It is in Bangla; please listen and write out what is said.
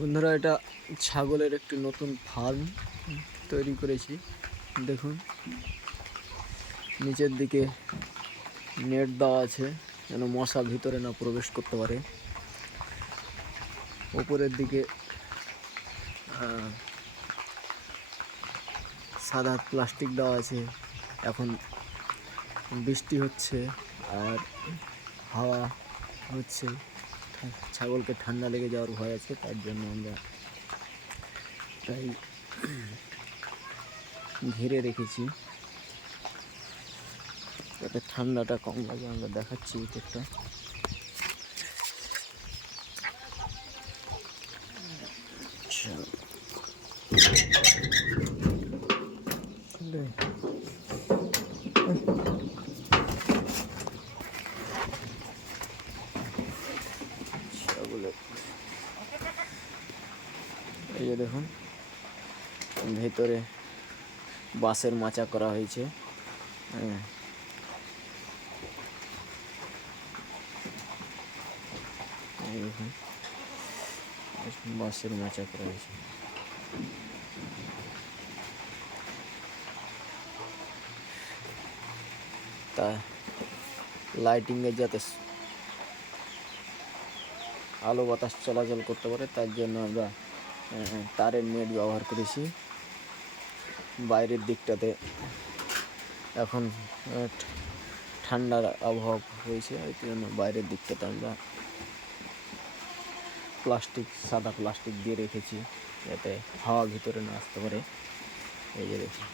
বন্ধুরা, এটা ছাগলের একটি নতুন ফার্ম তৈরি করেছি। দেখুন, নিচের দিকে নেট দেওয়া আছে যেন মশা ভিতরে না প্রবেশ করতে পারে। উপরের দিকে সাদা প্লাস্টিক দেওয়া আছে। এখন বৃষ্টি হচ্ছে আর হাওয়া হচ্ছে, ছাগলকে ঠান্ডা লেগে যাওয়ার ভয় আছে, তার জন্য আমরা তাই ঘিরে রেখেছি যাতে ঠান্ডাটা কম লাগে। আমরা দেখাচ্ছি এটা। এই যে দেখুন, ভেতরে বাঁশের মাচা করা হয়েছে। এই দেখুন, বাঁশের মাচা করা হয়েছে। তা লাইটিংয়ের যাতে আলো বাতাস চলাচল করতে পারে তার জন্য আমরা তারের নেট ব্যবহার করেছি। বাইরের দিকটাতে এখন ঠান্ডার আবহাওয়া হয়েছে, এই জন্য বাইরের দিকটাতে আমরা সাদা প্লাস্টিক দিয়ে রেখেছি যাতে হাওয়া ভিতরে না আসতে পারে। এই যে দেখুন।